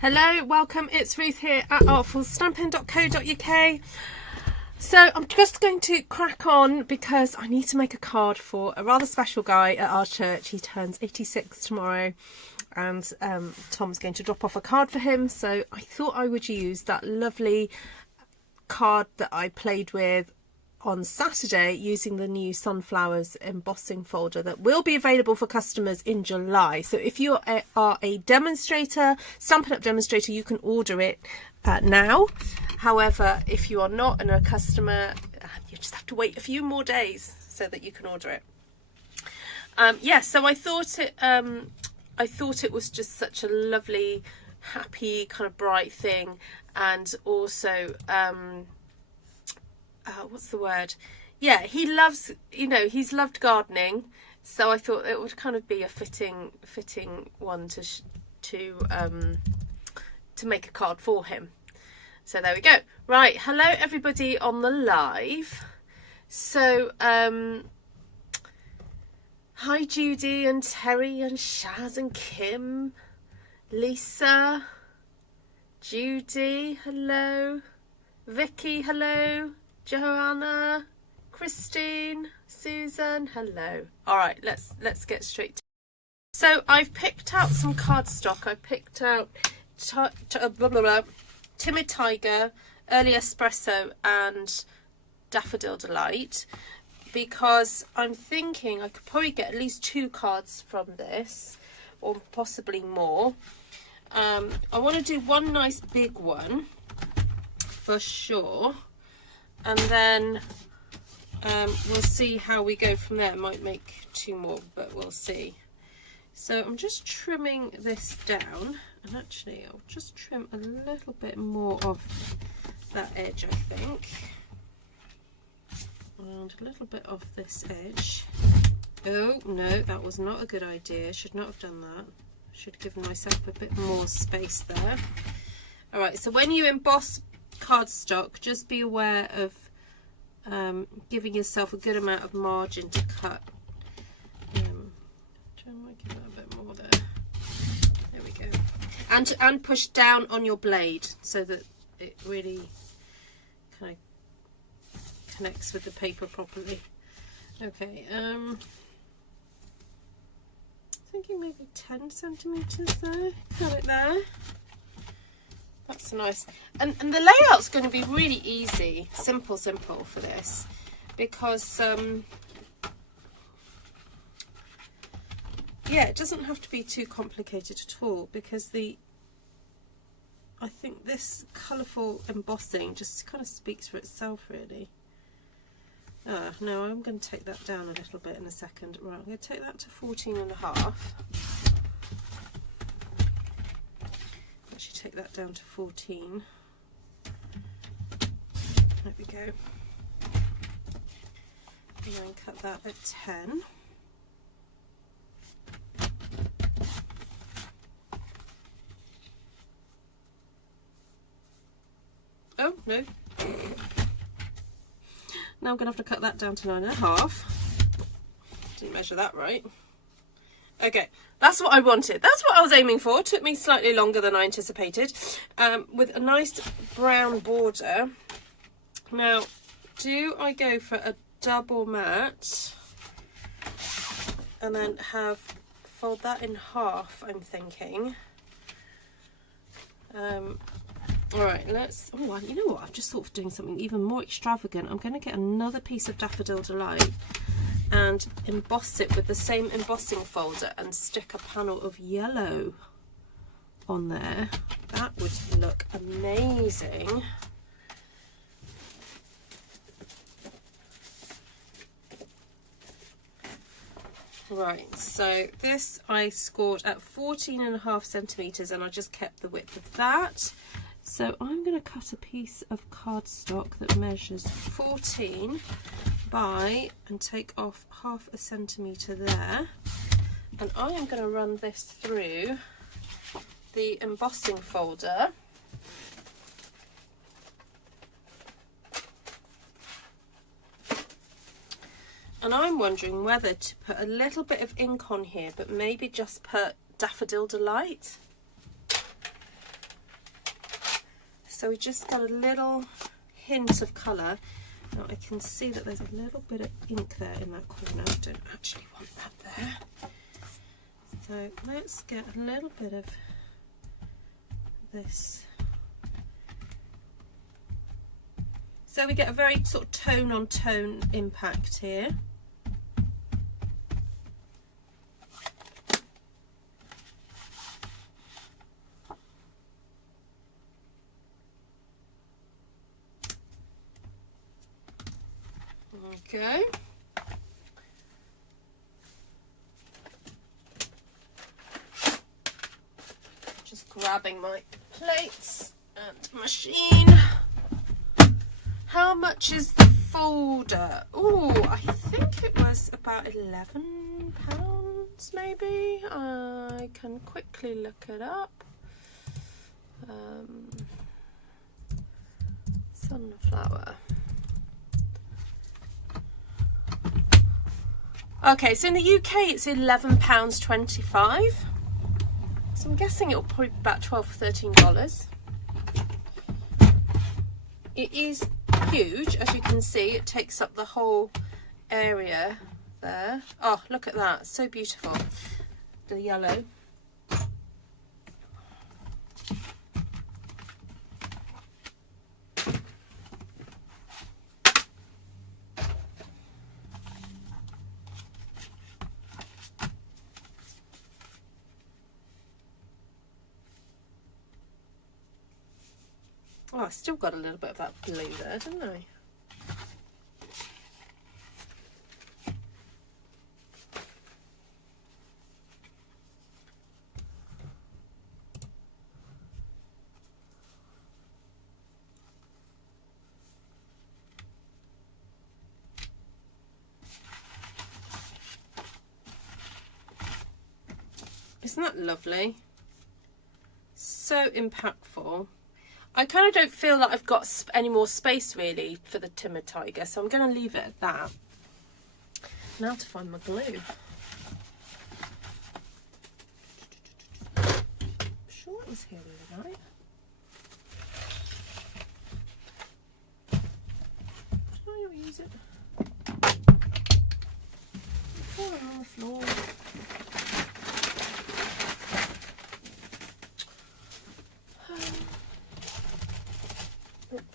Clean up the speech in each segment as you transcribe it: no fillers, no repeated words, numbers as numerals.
Hello, welcome, it's Ruth here at artfulstampin.co.uk. So I'm just going to crack on because I need to make a card for a rather special guy at our church. He turns 86 tomorrow and Tom's going to drop off a card for him. So I thought I would use that lovely card that I played with on Saturday using the new Sunflowers embossing folder that will be available for customers in July. So if you are a demonstrator, Stampin Up demonstrator, you can order it now. However, if you are not and a customer, you just have to wait a few more days so that you can order it. So I thought it was just such a lovely, happy, kind of bright thing, and also what's the word? Yeah, he loves, he's loved gardening, so I thought it would kind of be a fitting one to make a card for him. So there we go. Right, hello everybody on the live. So hi Judy and Terry and Shaz and Kim, Lisa, Judy, hello, Vicky, hello, Joanna, Christine, Susan, hello. All right, let's get straight to it. So I've picked out some cardstock. I picked out Timid Tiger, Early Espresso and Daffodil Delight, because I'm thinking I could probably get at least 2 cards from this, or possibly more. I want to do one nice big one for sure, and then we'll see how we go from there. Might make 2 more, but we'll see. So I'm just trimming this down, and actually I'll just trim a little bit more of that edge, I think, and a little bit of this edge. Oh no, that was not a good idea. Should not have done that. Should have given myself a bit more space there. All right, so when you emboss cardstock, just be aware of giving yourself a good amount of margin to cut. Try and give that a bit more there. There we go. And push down on your blade so that it really kind of connects with the paper properly. Okay, thinking maybe 10 centimeters there. Cut it there. That's nice. And the layout's going to be really easy, simple for this, because yeah, it doesn't have to be too complicated at all, because I think this colourful embossing just kind of speaks for itself, really. No, I'm going to take that down a little bit in a second. Right, I'm going to take that to 14.5. Actually, take that down to 14. There we go. And then cut that at 10. Oh, no. Now I'm going to have to cut that down to 9.5. Didn't measure that right. Okay, that's what I wanted. That's what I was aiming for. It took me slightly longer than I anticipated. With a nice brown border. Now, do I go for a double mat and then fold that in half, I'm thinking. All right, you know what? I've just thought of doing something even more extravagant. I'm going to get another piece of Daffodil Delight and emboss it with the same embossing folder and stick a panel of yellow on there. That would look amazing. Right, so this I scored at 14.5 centimeters, and I just kept the width of that. So I'm going to cut a piece of cardstock that measures 14 by, and take off 0.5 centimeter there, and I am going to run this through the embossing folder. And I'm wondering whether to put a little bit of ink on here, but maybe just put Daffodil Delight. So we just got a little hint of colour. Now I can see that there's a little bit of ink there in that corner. I don't actually want that there. So let's get a little bit of this. So we get a very sort of tone on tone impact here. Okay. Just grabbing my plates and machine. How much is the folder? Oh, I think it was about £11 maybe. I can quickly look it up. Sunflower. Okay, so in the UK it's £11.25. So I'm guessing it'll probably be about $12 or $13. It is huge, as you can see. It takes up the whole area there. Oh, look at that, so beautiful. The yellow. Oh, I still got a little bit of that blue there, didn't I? Isn't that lovely? So impactful. I kind of don't feel like I've got any more space really for the Timid Tiger, so I'm going to leave it at that. Now to find my glue. I'm sure it was here the other night. Did I not use it? It's falling on the floor.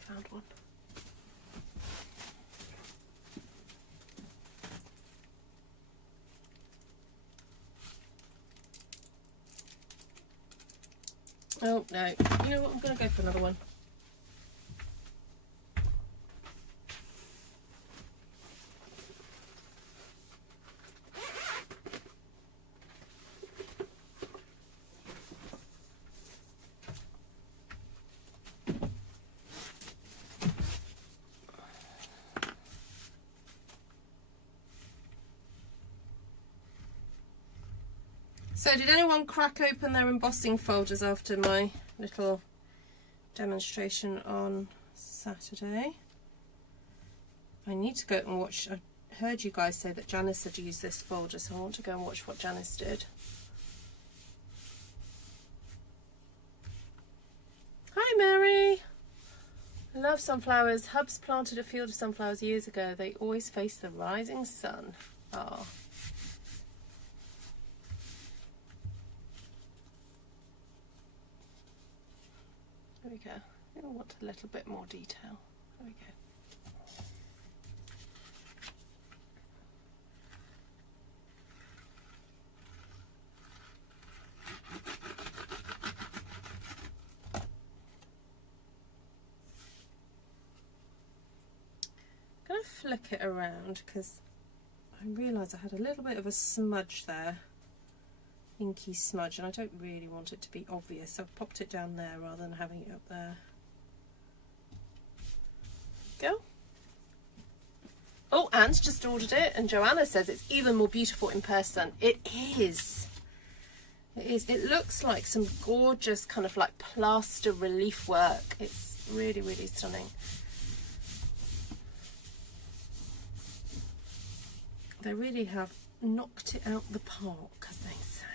Found one. Oh no, you know what, I'm going to go for another one. So did anyone crack open their embossing folders after my little demonstration on Saturday? I need to go and watch. I heard you guys say that Janice had used this folder, so I want to go and watch what Janice did. Hi Mary! I love sunflowers. Hubs planted a field of sunflowers years ago. They always face the rising sun. Oh. There we go. I want a little bit more detail. There we go. I'm going to flick it around because I realised I had a little bit of a smudge there. Inky smudge, and I don't really want it to be obvious, so I've popped it down there rather than having it up there. Go. Oh, Anne's just ordered it, and Joanna says it's even more beautiful in person. It is. It is. It looks like some gorgeous kind of like plaster relief work. It's really, really stunning. They really have knocked it out the park, as they say.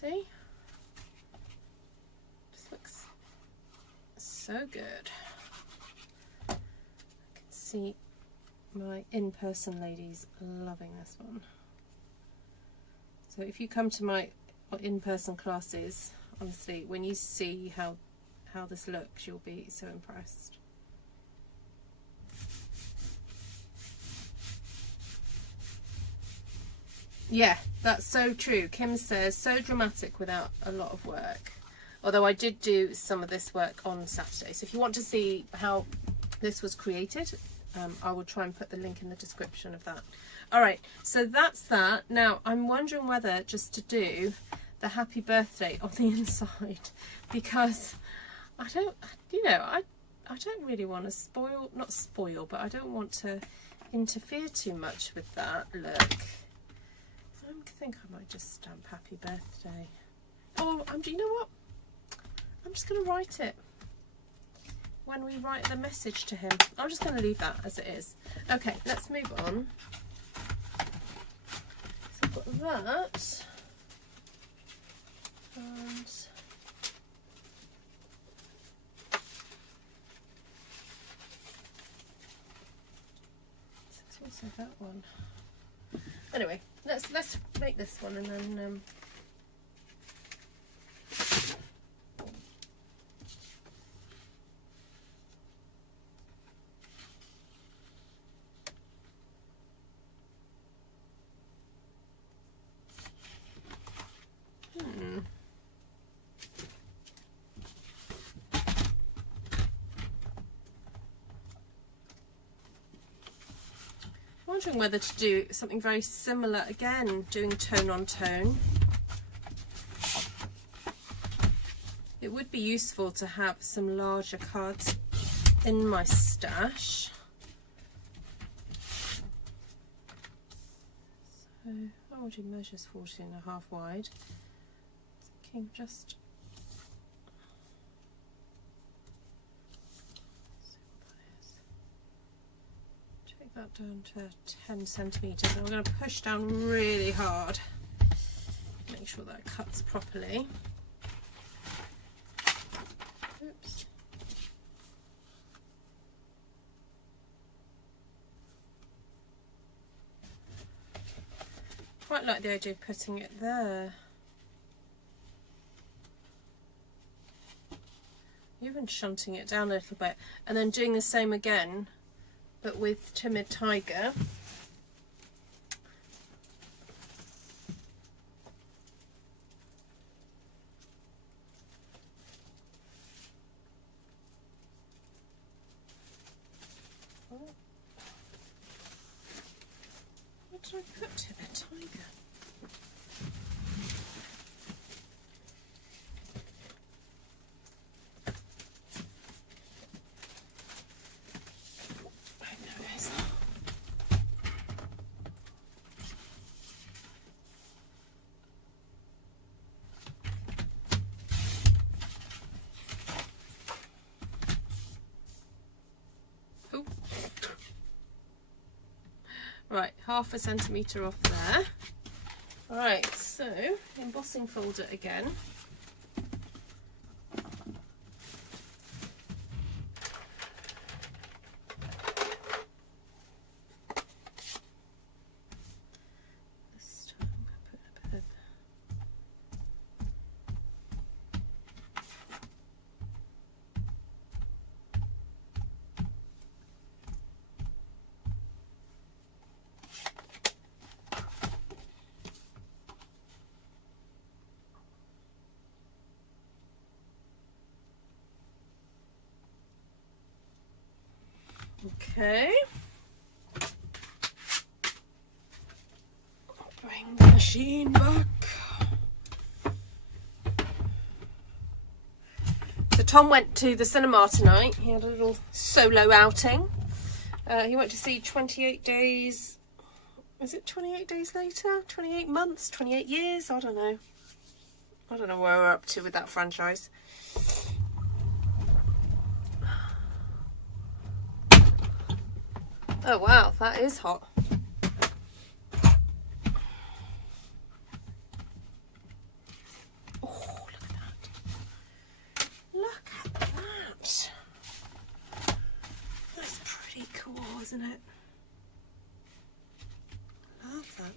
See? so good. I can see my in-person ladies loving this one. So if you come to my in-person classes, honestly, when you see how this looks, you'll be so impressed. Yeah, that's so true. Kim says, so dramatic without a lot of work. Although I did do some of this work on Saturday. So if you want to see how this was created, I will try and put the link in the description of that. All right, so that's that. Now, I'm wondering whether just to do the happy birthday on the inside, because I don't, you know, I don't really want to spoil, not spoil, but I don't want to interfere too much with that look. I think I might just stamp happy birthday. Oh, do you know what? I'm just going to write it when we write the message to him. I'm just going to leave that as it is. Okay, let's move on. So I've got that. And there's also that one. Anyway, let's make this one and then wondering whether to do something very similar again, doing tone on tone. It would be useful to have some larger cards in my stash. So I will do measures 14.5 wide. Thinking just that down to 10 centimeters, and I'm going to push down really hard, make sure that it cuts properly. Oops. Quite like the idea of putting it there. Even shunting it down a little bit, and then doing the same again, but with Timid Tiger. What did I put Timid Tiger? Right, 1/2 centimetre off there. Alright, so embossing folder again. This time I'm going to put a bit of okay. Bring the machine back. So Tom went to the cinema tonight. He had a little solo outing. He went to see 28 Days. Is it 28 Days Later? 28 months? 28 years? I don't know. I don't know where we're up to with that franchise. Oh wow, that is hot. Oh, look at that. Look at that. isn't it? I love that.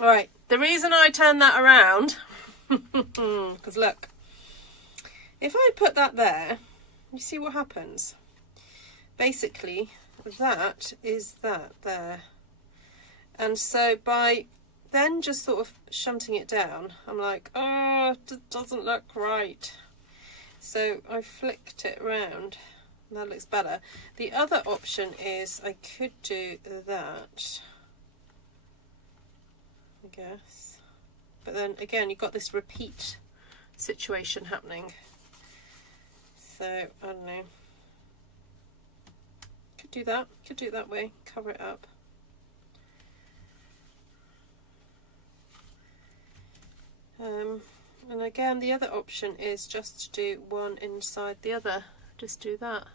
Alright, the reason I turned that around, because look, if I put that there, you see what happens? Basically, that is that there. And so by then just sort of shunting it down, I'm like, oh, it doesn't look right. So I flicked it around, and that looks better. The other option is I could do that, I guess. But then again, you've got this repeat situation happening. So, I don't know. Could do that. Could do it that way. Cover it up. And again, the other option is just to do one inside the other. Just do that.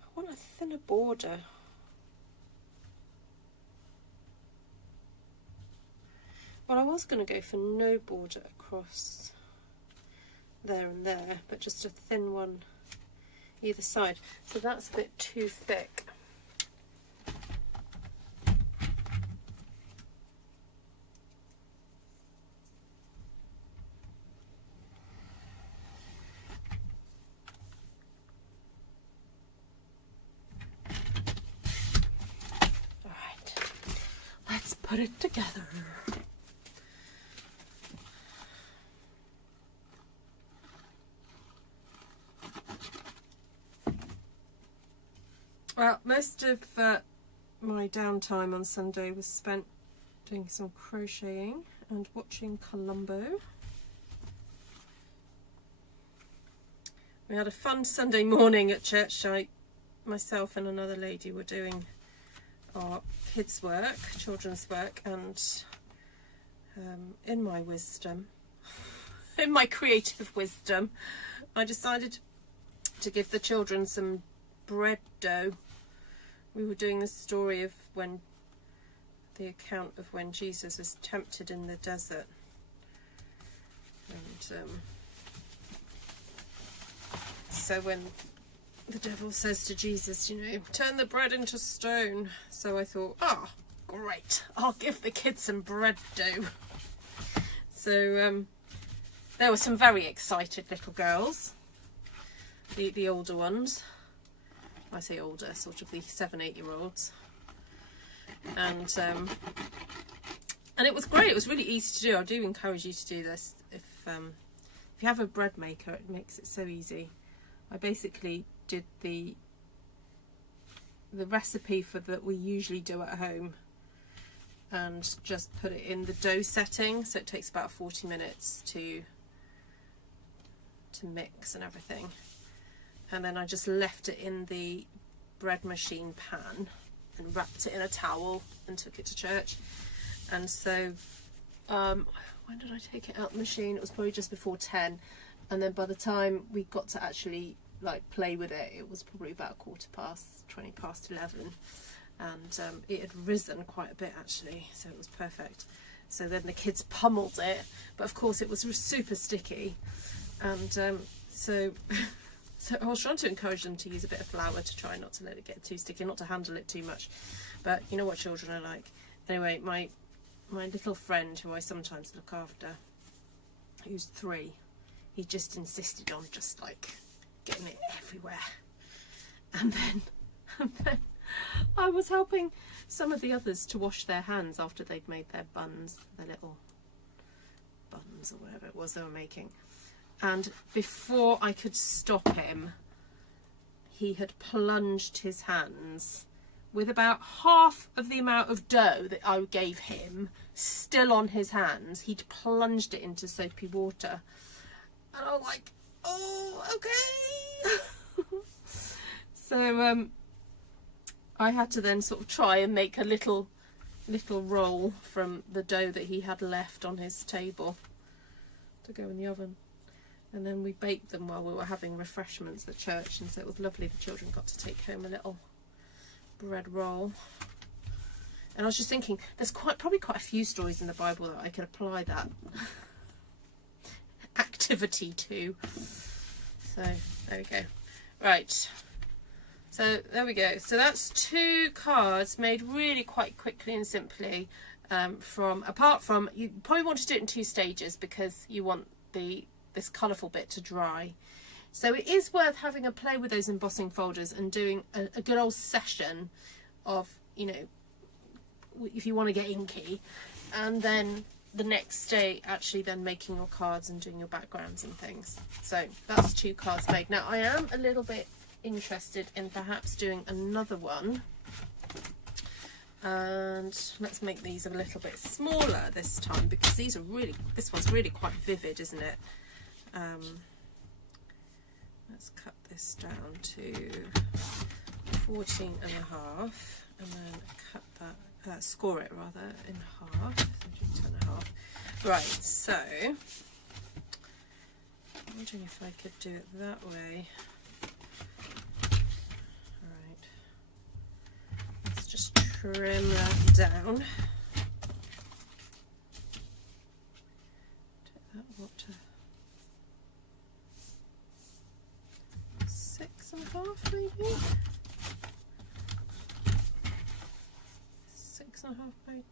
I want a thinner border. Well, I was going to go for no border across there and there, but just a thin one either side. So that's a bit too thick. All right, let's put it together. Well, most of my downtime on Sunday was spent doing some crocheting and watching Columbo. We had a fun Sunday morning at church. Myself and another lady were doing our kids' work, children's work, and in my wisdom, in my creative wisdom, I decided to give the children some bread dough. We were doing the story of the account of when Jesus was tempted in the desert, and so when the devil says to Jesus, you know, turn the bread into stone. So I thought, oh, great, I'll give the kids some bread dough. So there were some very excited little girls, the older ones. I say older, sort of the 7-8-year-olds, and it was great. It was really easy to do. I do encourage you to do this if you have a bread maker. It makes it so easy. I basically did the recipe for that we usually do at home, and just put it in the dough setting. So it takes about 40 minutes to mix and everything. And then I just left it in the bread machine pan and wrapped it in a towel and took it to church. And so when did I take it out the machine? It was probably just before 10, and then by the time we got to actually like play with it, it was probably about 20 past 11, and it had risen quite a bit actually, so it was perfect. So then the kids pummeled it, but of course it was super sticky, and so I was trying to encourage them to use a bit of flour to try not to let it get too sticky, not to handle it too much. But you know what children are like. Anyway, my little friend, who I sometimes look after, who's 3, he just insisted on just like getting it everywhere. And then I was helping some of the others to wash their hands after they'd made their buns, their little buns or whatever it was they were making. And before I could stop him, he had plunged his hands with about half of the amount of dough that I gave him still on his hands. He'd plunged it into soapy water. And I was like, oh, okay. So I had to then sort of try and make a little roll from the dough that he had left on his table to go in the oven. And then we baked them while we were having refreshments at church, and so it was lovely. The children got to take home a little bread roll. And I was just thinking, there's probably quite a few stories in the Bible that I could apply that activity to. So there we go. Right. So there we go. So that's 2 cards made really quite quickly and simply. Apart from, you probably want to do it in 2 stages because you want this colourful bit to dry. So it is worth having a play with those embossing folders and doing a good old session of, you know, if you want to get inky, and then the next day actually then making your cards and doing your backgrounds and things. So that's 2 cards made. Now I am a little bit interested in perhaps doing another one, and let's make these a little bit smaller this time because this one's really quite vivid, isn't it? Let's cut this down to 14 and a half, and then cut that score it rather in half, so do 10 and a half. Right, so I'm wondering if I could do it that way. Alright, let's just trim that down. Take that what to 6 and a half maybe? 6.5 by 10.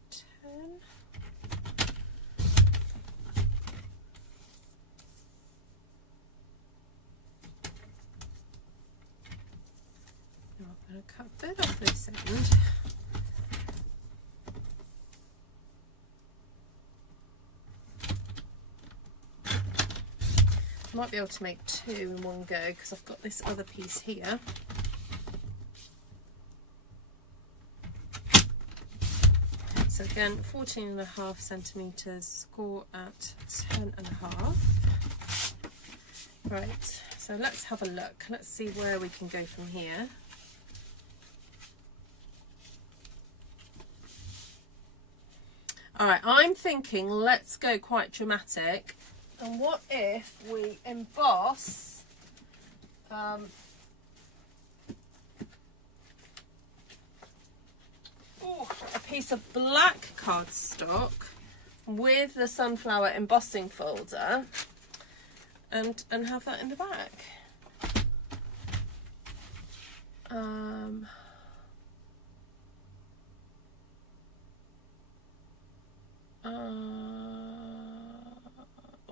Now I'm going to cut that off this end. I might be able to make 2 in one go because I've got this other piece here. So again, 14.5 centimetres, score at 10.5. Right, so let's have a look. Let's see where we can go from here. Alright, I'm thinking let's go quite dramatic. And what if we emboss a piece of black cardstock with the sunflower embossing folder and have that in the back.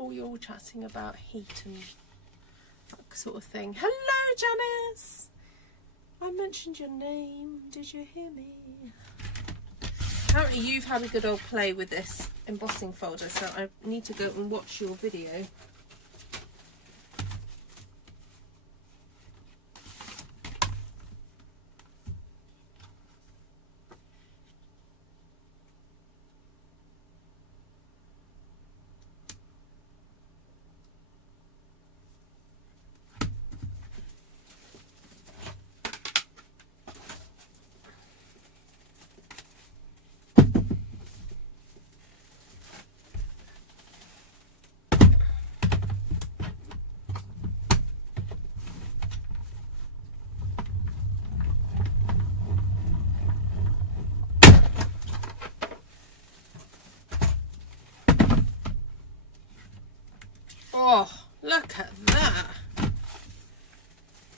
Oh, you're all chatting about heat and that sort of thing. Hello, Janice! I mentioned your name. Did you hear me? Apparently you've had a good old play with this embossing folder, so I need to go and watch your video. Oh, look at that.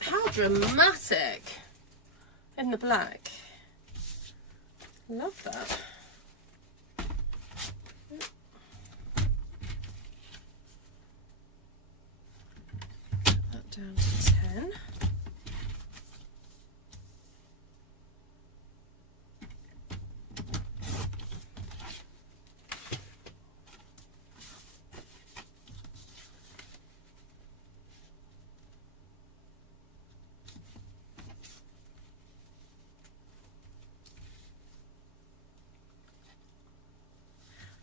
How dramatic in the black. Love that. Put that down to 10.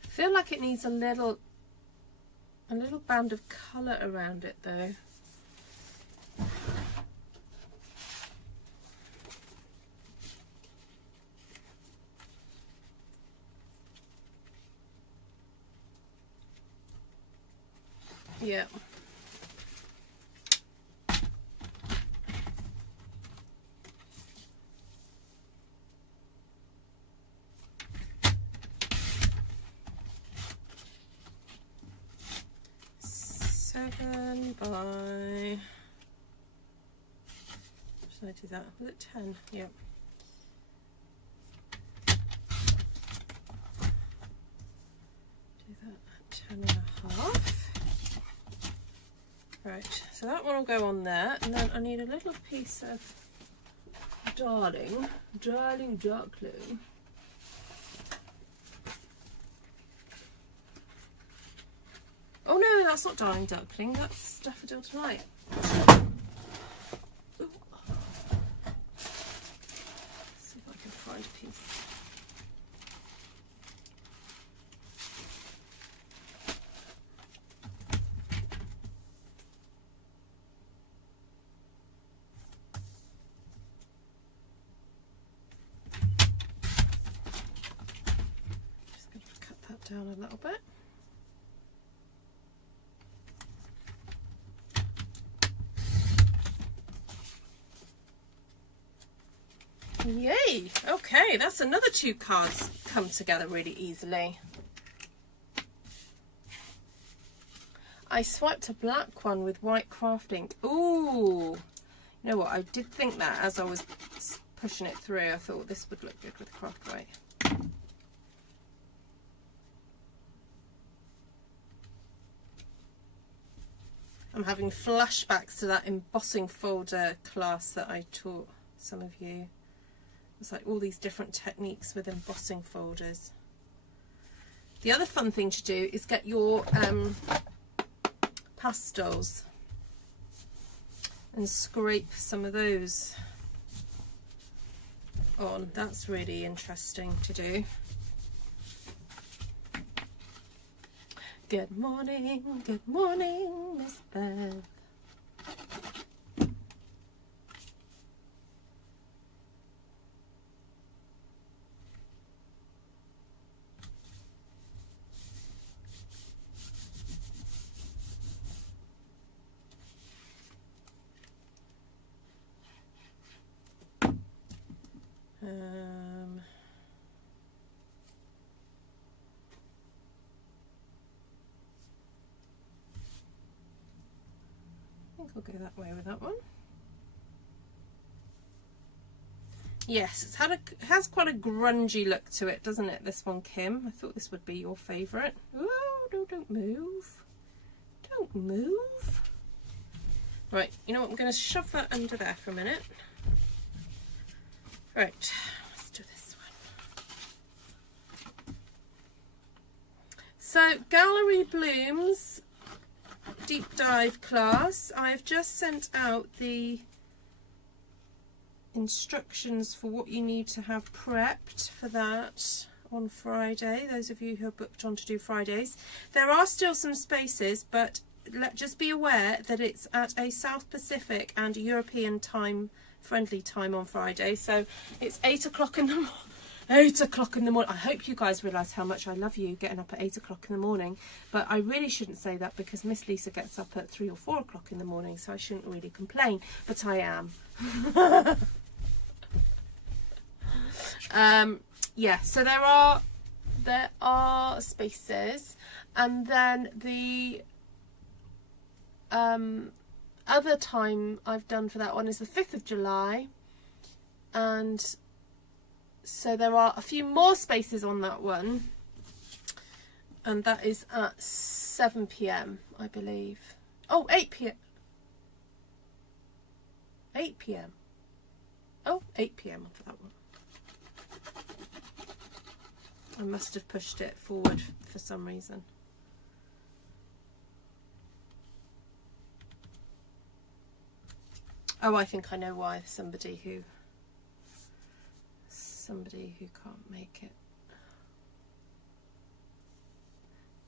I feel like it needs a little band of colour around it though. Yeah. 7 by, should I do that? Was it 10? Yep. Do that at 10.5. Right, so that one will go on there, and then I need a little piece of darling darkling. Oh no, that's not darling duckling, that's daffodil delight. Ooh. See if I can find a piece. Just going to cut that down a little bit. Yay! Okay, that's another 2 cards come together really easily. I swiped a black one with white craft ink. Ooh! You know what, I did think that as I was pushing it through. I thought this would look good with craft white. I'm having flashbacks to that embossing folder class that I taught some of you. It's like all these different techniques with embossing folders. The other fun thing to do is get your pastels and scrape some of those on. That's really interesting to do. Good morning, Miss Beth. I think I'll go that way with that one. Yes, it has quite a grungy look to it, doesn't it, this one, Kim? I thought this would be your favourite. Oh, no, don't move. Don't move. Right, you know what? I'm going to shove that under there for a minute. Right, let's do this one. So, Gallery Blooms deep dive class. I've just sent out the instructions for what you need to have prepped for that on Friday. Those of you who are booked on to do Fridays. There are still some spaces, but just be aware that it's at a South Pacific and European time friendly time on Friday. So it's 8 o'clock in the morning. 8 o'clock in the morning. I hope you guys realise how much I love you getting up at 8 o'clock in the morning, but I really shouldn't say that because Miss Lisa gets up at 3 or 4 o'clock in the morning, so I shouldn't really complain, but I am. Yeah, so there are spaces, and then the other time I've done for that one is the 5th of July, and so there are a few more spaces on that one, and that is at 7 PM, I believe. Oh, 8 PM. 8 PM. Oh, 8 PM for that one. I must have pushed it forward for some reason. Oh, I think I know why. Somebody who can't make it.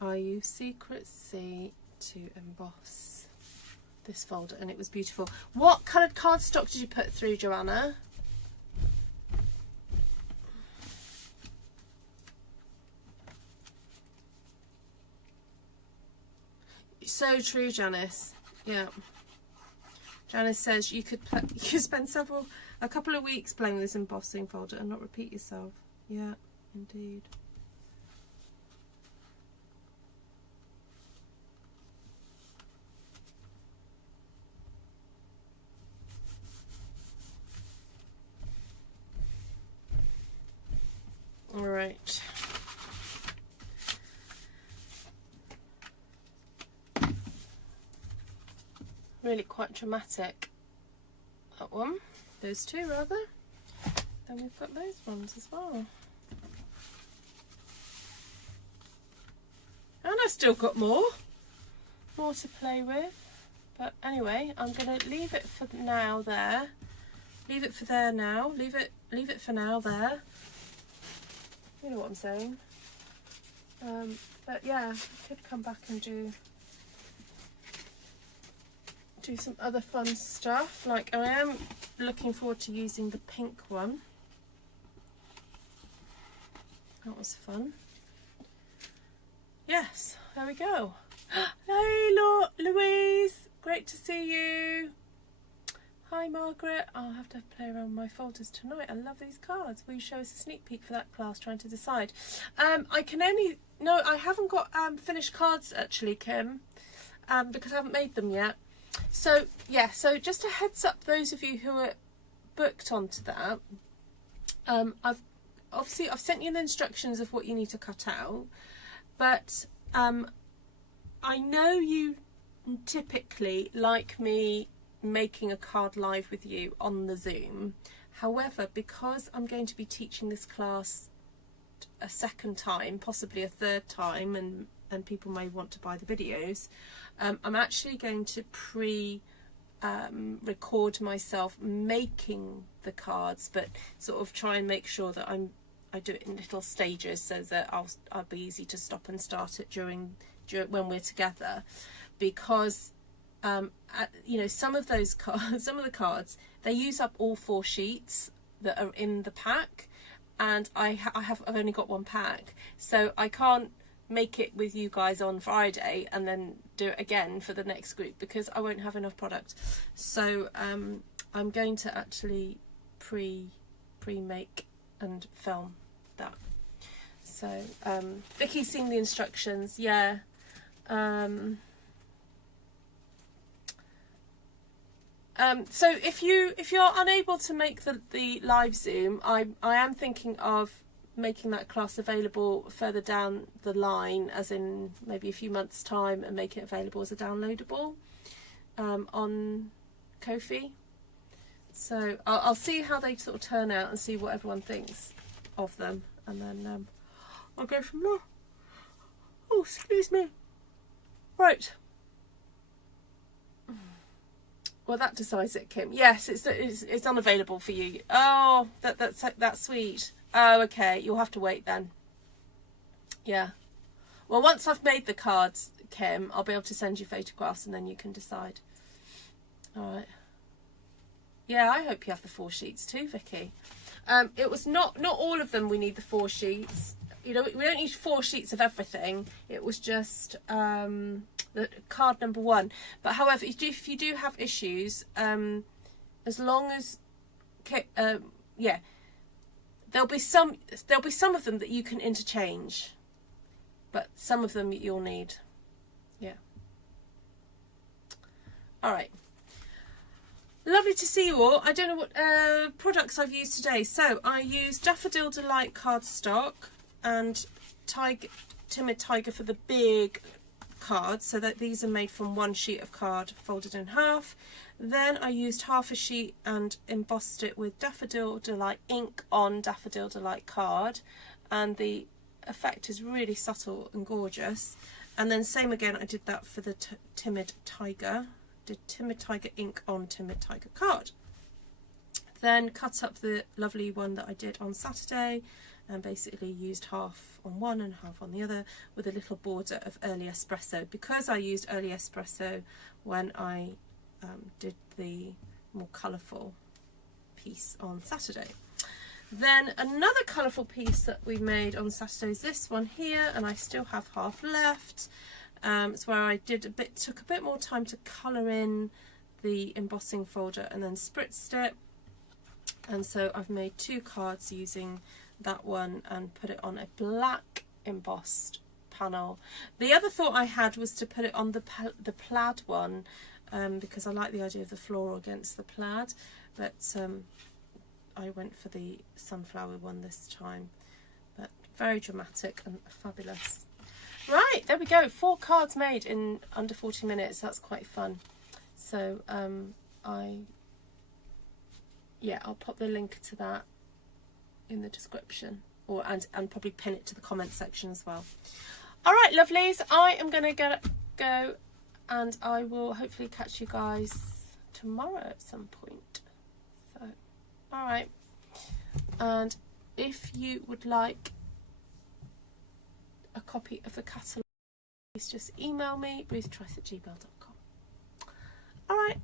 I use Secret C to emboss this folder, and it was beautiful. What coloured cardstock did you put through, Joanna? So true, Janice. Yeah. Janice says you could spend a couple of weeks playing with this embossing folder and not repeat yourself. Yeah, indeed. really quite dramatic. That one, those two rather. Then we've got those ones as well. And I've still got more to play with. But anyway, I'm going to leave it for now there. Leave it for there now. Leave it for now there. You know what I'm saying. But yeah, I could come back and do some other fun stuff. Like, I am looking forward to using the pink one. That was fun. Yes, there we go. Hey, Louise, great to see you. Hi, Margaret. I'll have to play around with my folders tonight. I love these cards. Will you show us a sneak peek for that class? Trying to decide. I haven't got finished cards actually, Kim, because I haven't made them yet. So yeah, so just a heads up, those of you who are booked onto that. I've sent you the instructions of what you need to cut out, but I know you typically like me making a card live with you on the Zoom. However, because I'm going to be teaching this class a second time, possibly a third time, and people may want to buy the videos, I'm actually going to record myself making the cards, but sort of try and make sure that I do it in little stages so that I'll be easy to stop and start it during when we're together, because you know, some of the cards, they use up all 4 sheets that are in the pack, and I've only got 1 pack, so I can't make it with you guys on Friday and then do it again for the next group because I won't have enough product. So I'm going to actually pre-make and film that. So Vicky's seen the instructions. Yeah. So if you're unable to make the live Zoom, I am thinking of making that class available further down the line, as in maybe a few months time, and make it available as a downloadable on Ko-fi. So I'll see how they sort of turn out and see what everyone thinks of them, and then I'll go from there. Oh, excuse me. Right. Well, that decides it, Kim. Yes, it's unavailable for you. Oh, that's sweet. Oh, okay. You'll have to wait then. Yeah. Well, once I've made the cards, Kim, I'll be able to send you photographs, and then you can decide. All right. Yeah, I hope you have the 4 sheets too, Vicky. It was not all of them. We need the 4 sheets. You know, we don't need 4 sheets of everything. It was just the card number 1. But however, if you do have issues, as long as yeah, there'll be some of them that you can interchange, but some of them you'll need. Yeah. All right. Lovely to see you all. I don't know what products I've used today. So I used Daffodil Delight cardstock and Timid Tiger for the big cards, so that these are made from 1 sheet of card folded in half. Then I used half a sheet and embossed it with Daffodil Delight ink on Daffodil Delight card, and the effect is really subtle and gorgeous. And then same again, I did that for the Timid Tiger. Did Timid Tiger ink on Timid Tiger card. Then cut up the lovely one that I did on Saturday, and basically used half on one and half on the other with a little border of early espresso, because I used early espresso when I did the more colourful piece on Saturday. Then another colourful piece that we made on Saturday is this one here, and I still have half left. It's where I took a bit more time to colour in the embossing folder and then spritzed it, and so I've made 2 cards using that one and put it on a black embossed panel. The other thought I had was to put it on the plaid one, because I like the idea of the floral against the plaid, but I went for the sunflower one this time. But very dramatic and fabulous. Right, there we go. 4 cards made in under 40 minutes. That's quite fun. So I'll pop the link to that in the description, or and probably pin it to the comment section as well. All right, lovelies, I am going to go, and I will hopefully catch you guys tomorrow at some point. So, all right, and if you would like a copy of the catalogue, please just email me, ruth@gmail.com. All right.